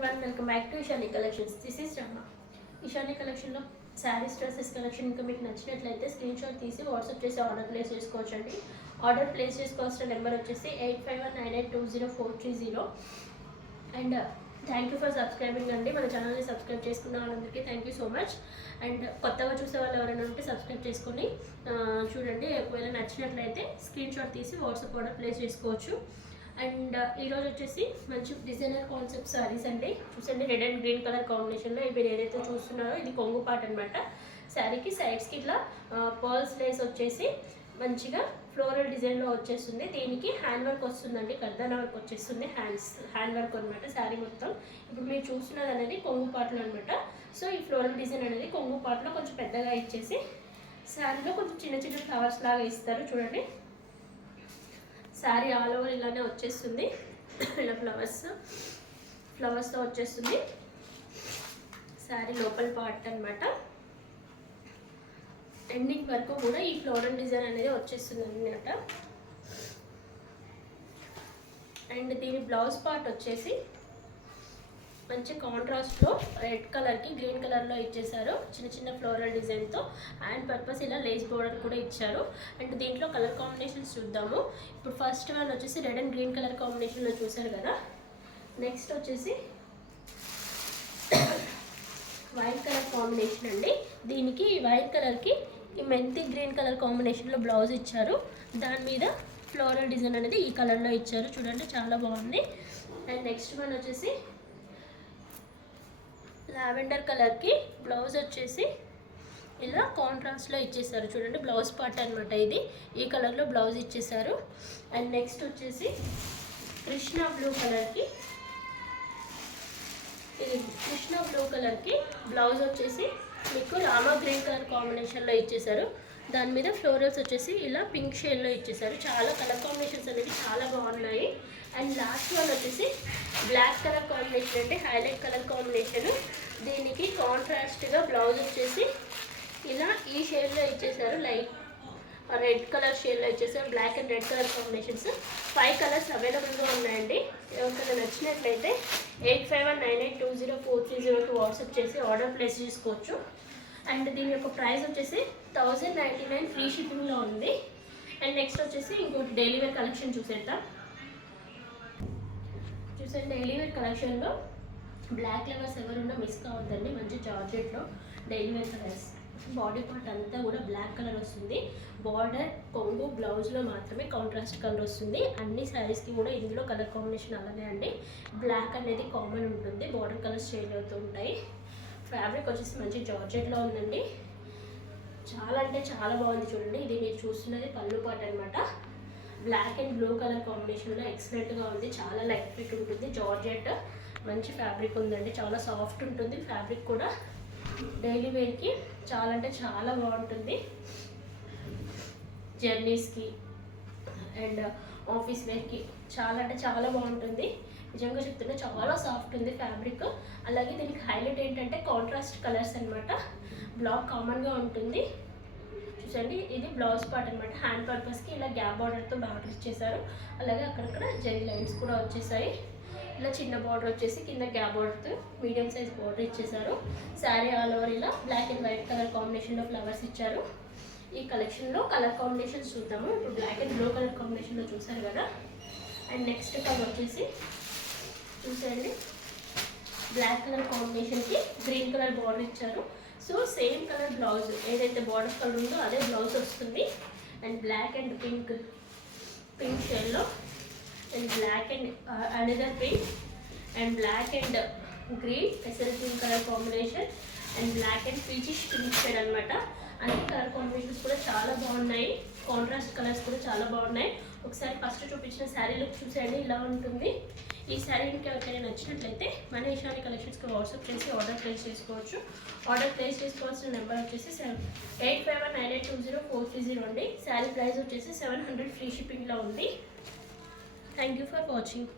everyone, welcome back to Ishani Collections. This is Rama. Ishani Collection లో saris dresses collection ఇంకా మీకు నచ్చినట్లయితే screen shot తీసి వాట్సాప్ చేసి ఆర్డర్ ప్లేస్ చేసుకోవచ్చండి. ఆర్డర్ ప్లేస్ చేసుకోవాల్సిన నెంబర్ వచ్చేసి 8519820430. And thank you for subscribing అండి. మన ఛానల్ని సబ్స్క్రైబ్ చేసుకున్న వాళ్ళందరికీ thank you so much. And కొత్తగా చూసే వాళ్ళు ఎవరైనా ఉంటే సబ్స్క్రైబ్ చేసుకొని చూడండి. ఒకవేళ నచ్చినట్లయితే స్క్రీన్ షాట్ తీసి వాట్సాప్ ఆర్డర్ ప్లేస్ చేసుకోవచ్చు. అండ్ ఈరోజు వచ్చేసి మంచి డిజైనర్ కాన్సెప్ట్ సారీస్ అండి. చూసండి, రెడ్ అండ్ గ్రీన్ కలర్ కాంబినేషన్లో మీరు ఏదైతే చూస్తున్నారో ఇది కొంగు పార్ట్ అనమాట. శారీకి సైడ్స్కి ఇట్లా పర్ల్స్ లేస్ వచ్చేసి మంచిగా ఫ్లోరల్ డిజైన్లో వచ్చేస్తుంది. దీనికి హ్యాండ్ వర్క్ వస్తుందండి, కర్దానా వర్క్ వచ్చేస్తుంది. హ్యాండ్ వర్క్ అనమాట శారీ మొత్తం. ఇప్పుడు మీరు చూస్తున్నది అనేది కొంగు పార్ట్లో అనమాట. సో ఈ ఫ్లోరల్ డిజైన్ అనేది కొంగు పార్ట్లో కొంచెం పెద్దగా ఇచ్చేసి శారీలో కొంచెం చిన్న చిన్న ఫ్లవర్స్ లాగా ఇస్తారు. చూడండి, శారీ ఆల్ ఓవర్ ఇలానే వచ్చేస్తుంది. ఇలా ఫ్లవర్స్తో వచ్చేస్తుంది శారీ లోపల పార్ట్ అనమాట. ఎండింగ్ వరకు కూడా ఈ ఫ్లోరల్ డిజైన్ అనేది వచ్చేస్తుంది అనమాట. అండ్ దీని బ్లౌజ్ పార్ట్ వచ్చేసి మంచి కాంట్రాస్ట్లో రెడ్ కలర్కి గ్రీన్ కలర్లో ఇచ్చేసారు. చిన్న చిన్న ఫ్లోరల్ డిజైన్తో అండ్ పర్పస్ ఇలా లేస్ బోర్డర్ కూడా ఇచ్చారు. అండ్ దీంట్లో కలర్ కాంబినేషన్స్ చూద్దాము. ఇప్పుడు ఫస్ట్ వన్ వచ్చేసి రెడ్ అండ్ గ్రీన్ కలర్ కాంబినేషన్లో చూసారు కదా. నెక్స్ట్ వచ్చేసి వైట్ కలర్ కాంబినేషన్ అండి. దీనికి వైట్ కలర్కి ఈ మెంతి గ్రీన్ కలర్ కాంబినేషన్లో బ్లౌజ్ ఇచ్చారు. దాని మీద ఫ్లోరల్ డిజైన్ అనేది ఈ కలర్లో ఇచ్చారు. చూడండి, చాలా బాగుంది. అండ్ నెక్స్ట్ వన్ వచ్చేసి లావెండర్ కలర్కి బ్లౌజ్ వచ్చేసి ఇలా కాంట్రాస్ట్లో ఇచ్చేసారు. చూడండి, బ్లౌజ్ పార్ట్ అనమాట. ఇది ఈ కలర్లో బ్లౌజ్ ఇచ్చేసారు. అండ్ నెక్స్ట్ వచ్చేసి కృష్ణ బ్లూ కలర్కి బ్లౌజ్ వచ్చేసి మీకు రామా గ్రీన్ కలర్ కాంబినేషన్లో ఇచ్చేసారు. దాని మీద ఫ్లోరల్స్ వచ్చేసి ఇలా పింక్ షేడ్లో ఇచ్చేసారు. చాలా కలర్ కాంబినేషన్స్ అనేవి చాలా బాగున్నాయి. అండ్ లాస్ట్ వన్ వచ్చేసి బ్లాక్ కలర్ కాంబినేషన్ అంటే హైలైట్ కలర్ కాంబినేషన్. దీనికి కాంట్రాస్ట్గా బ్లౌజ్ వచ్చేసి ఇలా ఈ షేడ్లో ఇచ్చేసారు. లైట్ రెడ్ కలర్ షేడ్లో ఇచ్చేసారు. Black and red colour combinations 5 colours అవైలబుల్గా ఉన్నాయండి. ఎవరికైనా నచ్చినట్లయితే 8519820430 వాట్సాప్ చేసి ఆర్డర్ ప్లేస్ చేసుకోవచ్చు. అండ్ దీని యొక్క ప్రైస్ వచ్చేసి 1099 ఫ్రీ షిప్పింగ్లో ఉంది. అండ్ నెక్స్ట్ వచ్చేసి ఇంకోటి డైలీ వేర్ కలెక్షన్ చూసేద్దాం. చూసండి, డైలీ వేర్ కలెక్షన్లో బ్లాక్ లెవర్స్ ఎవరున్నా మిస్ కావద్దండి. మంచి జార్జెట్లో daily wear colours. Body part అంతా కూడా బ్లాక్ కలర్ వస్తుంది. బార్డర్ కొంగు బ్లౌజ్లో మాత్రమే కాంట్రాస్ట్ కలర్ వస్తుంది. అన్ని శారీస్కి కూడా ఇందులో కలర్ కాంబినేషన్ అలానే అండి. బ్లాక్ అనేది కామన్ ఉంటుంది, బార్డర్ కలర్స్ చేంజ్ అవుతూ ఉంటాయి. ఫ్యాబ్రిక్ వచ్చేసి మంచి జార్జెట్లో ఉందండి. చాలా అంటే చాలా బాగుంది. చూడండి, ఇది మీరు చూస్తున్నది పళ్ళు పార్ట్ అనమాట. బ్లాక్ అండ్ బ్లూ కలర్ కాంబినేషన్లో ఎక్సలెంట్గా ఉంది. చాలా లైట్ వెయిట్ ఉంటుంది. జార్జెట్ మంచి ఫ్యాబ్రిక్ ఉందండి. చాలా సాఫ్ట్ ఉంటుంది ఫ్యాబ్రిక్ కూడా. డైలీ వేర్కి చాలా అంటే చాలా బాగుంటుంది. జర్నీస్కి అండ్ ఆఫీస్ వేర్కి చాలా అంటే చాలా బాగుంటుంది. నిజంగా చెప్తున్నా, చాలా సాఫ్ట్ ఉంది ఫ్యాబ్రిక్. అలాగే దీనికి హైలైట్ ఏంటంటే కాంట్రాస్ట్ కలర్స్ అనమాట. బ్లాక్ కామన్గా ఉంటుంది. చూసండి, ఇది బ్లౌజ్ పార్ట్ అనమాట. హ్యాండ్ పర్పస్కి ఇలా గ్యాప్ బార్డర్తో బార్డర్ ఇచ్చేసారు. అలాగే అక్కడక్కడ జెరీ లైన్స్ కూడా వచ్చేసాయి. ఇలా చిన్న బార్డర్ వచ్చేసి కింద గ్యాప్ బార్డర్తో మీడియం సైజ్ బార్డర్ ఇచ్చేసారు. శారీ ఆల్ ఓవర్ ఇలా బ్లాక్ అండ్ వైట్ కలర్ కాంబినేషన్లో ఫ్లవర్స్ ఇచ్చారు. ఈ కలెక్షన్లో కలర్ కాంబినేషన్స్ చూద్దాము. ఇప్పుడు బ్లాక్ అండ్ బ్లూ కలర్ కాంబినేషన్లో చూసారు కదా. అండ్ నెక్స్ట్ కలర్ వచ్చేసి చూసండి, బ్లాక్ కలర్ కాంబినేషన్కి గ్రీన్ కలర్ బార్డర్ ఇచ్చారు. సో సేమ్ కలర్ బ్లౌజ్, ఏదైతే బార్డర్ కలర్ ఉందో అదే బ్లౌజ్ వస్తుంది. అండ్ బ్లాక్ అండ్ పింక్ షేడ్లో and black and another pink and black and green ఎసల్ green colour combination and black and peachish pink shade అనమాట. అన్ని colour combinations కూడా చాలా బాగున్నాయి. కాంట్రాస్ట్ కలర్స్ కూడా చాలా బాగున్నాయి. ఒకసారి ఫస్ట్ చూపించిన శారీ లుక్ చూసేయండి, ఇలా ఉంటుంది. ఈ శారీ మీకు ఎవరికైనా నచ్చినట్లయితే మన ఇషాని కలెక్షన్స్కి వాట్సాప్ చేసి ఆర్డర్ ప్లేస్ చేసుకోవచ్చు. ఆర్డర్ ప్లేస్ చేసుకోవాల్సిన నెంబర్ వచ్చేసి 8519820430 అండి. శారీ ప్రైస్ వచ్చేసి 700 ఫ్రీ షిప్పింగ్లో ఉంది. Thank you for watching.